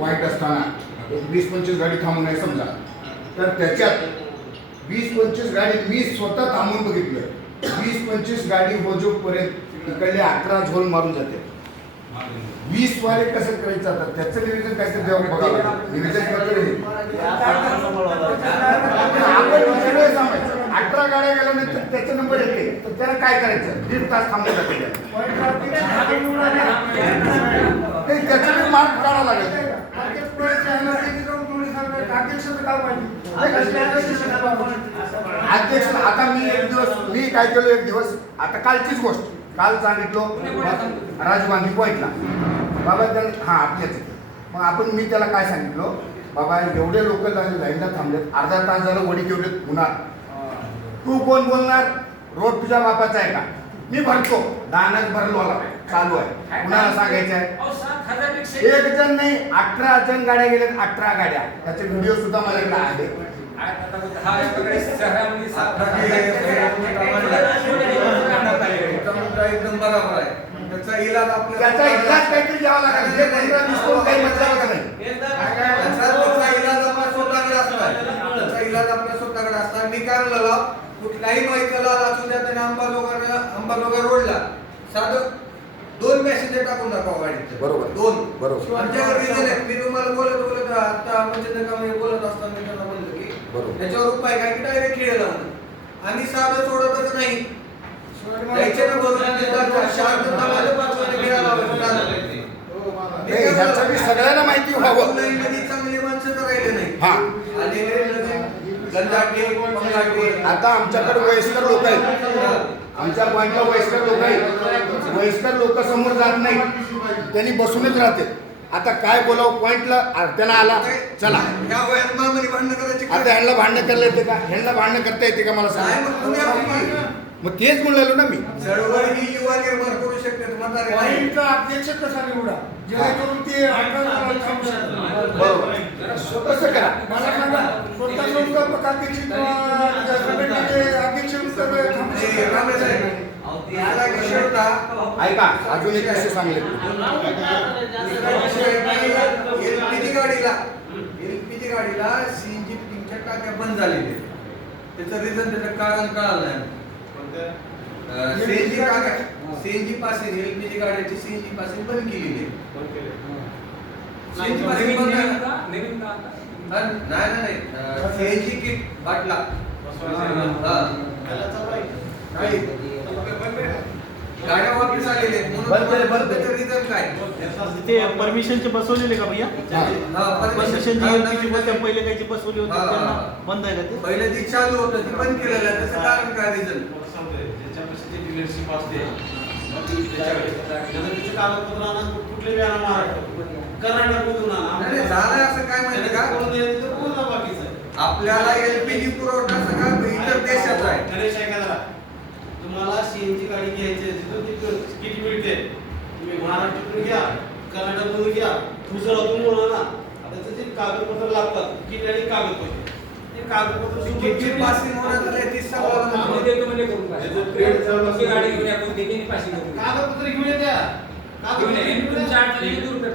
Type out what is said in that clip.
वाईट असताना एक 20-25 गाडी थांबून आहे समजा, तर त्याच्यात 20-25 गाडी मी स्वतः थांबून बघितलं. 20-25 गाडी होजोपर्यंत इकडले 11 झोल मारून जाते. 20 वाले कसं करायचं आता त्याचं नियोजन काहीतरी देवा बघावं लागेल. नियोजन करतो आपण 18 गाड्या गेल्यानंतर त्याचा नंबर येते, तर त्याला काय करायचं? 1.5 तास थांबलं जाते. त्याचा मार्क काढावा लागेल. अध्यक्ष आता मी काय केलं एक दिवस, आता कालचीच गोष्ट, काल सांगितलो राजीव गांधी पॉईंटला बाबा त्याला आपल्याच. मग मी त्याला काय सांगितलं, बाबा एवढे लोक लाईनला थांबलेत, अर्धा तास झालं वडी ठेवलेत पुन्हा, तू कोण बोलणार? रोड तुझ्या बापाचा आहे का? मी भरतो, दानच भरलो चालू आहे, कुणाला सांगायचं आहे? एक जण नाही 18 जण गाड्या गेल्यात, 18 गाड्या. त्याचे व्हिडिओ सुद्धा माझ्याकडे आहे. एकदम बरोबर आहे. त्याचा इलाज काहीतरी द्यावा लागेल. काही मतलब नाही. त्याचा इलाज आपल्या स्वतःकडे असणार. त्याचा इलाज आपल्या स्वतःकडे असणार. मी काय म्हणलं, कुठलाही माहितीला असू द्या, त्याने अंबाजोगाई रोडला साधं 2 पॅसेंजर टाकून दाखवा गाडीत. बरोबर 2 बरोबर. आमच्याकडे रिझन आहे. मी तुम्हाला बोलत आता पंचनाम्यामध्ये बोलत असताना मी त्यांना म्हणलं की त्याच्यावर उपाय काय की डायरेक्ट खेळ लावणं, आणि साधं सोडतच नाही. सगळ्यांना माहिती व्हावं. चांगली माणसं तर राहिले नाही. आता आमच्याकडे वयस्कर लोक आहेत, आमच्या पॉईंटला वयस्कर लोक आहेत. वयस्कर लोक समोर जात नाही, त्यांनी बसूनच राहते. आता काय बोलावं पॉईंटला, त्यांना आला चला ह्या वयात मामाने भांडणं करायची. आता ह्यांना भांडणं करायला येते का? ह्यांना भांडणं करता येते का मला सांगा? मग तेच म्हणलो ना मी. चळवळ ही युवा निर्माण करू शकते. अध्यक्ष कसा निवडा जेणेकरून ते बरोबर कसं करा मला सांगा, स्वतः अध्यक्ष ऐका अजून एक विषय सांगले. एलपीजी गाडीला सीएनजी फिटिंगच्या टाक्या बंद झालेल्या. त्याचं रिझन त्याचं कारण कळालं नाही. सीएनजी पासिंग एलपीजी गाड्याची सीएनजी पासिंग बंद केलेली आहे. सीएनजी पासिंग बंद नाही सीएनजी किट बाटला गाड्या वापस आलेले म्हणून रिझन काय? ते परमिशनचे बसवलेले का भैया? परमिशन पहिले काही बसवली होती त्यांना बंद आहे का ते? पहिले ती चालू होतं, ती बंद केलेलं आहे. त्याचं कारण काय? रिझन डीलरशिप असते कुठले कर्नाटकमधून झालं असं काय माहिती का, पूर्ण बाकीचं आहे. आपल्याला एलपीजी पुरवठा सगळा इतर देशाचा आहे. गणेश ऐका जरा, तुम्हाला सीएनजी गाडी घ्यायची किट मिळते. तुम्ही महाराष्ट्रातून घ्या, कर्नाटकमधून घ्या, गुजरातून बोला ना. आता त्याचे कागदपत्र लागतात, किट आणि कागदपत्र. किटची पासिंग होण्याचं आहे 30 कागदपत्र घेऊन द्या.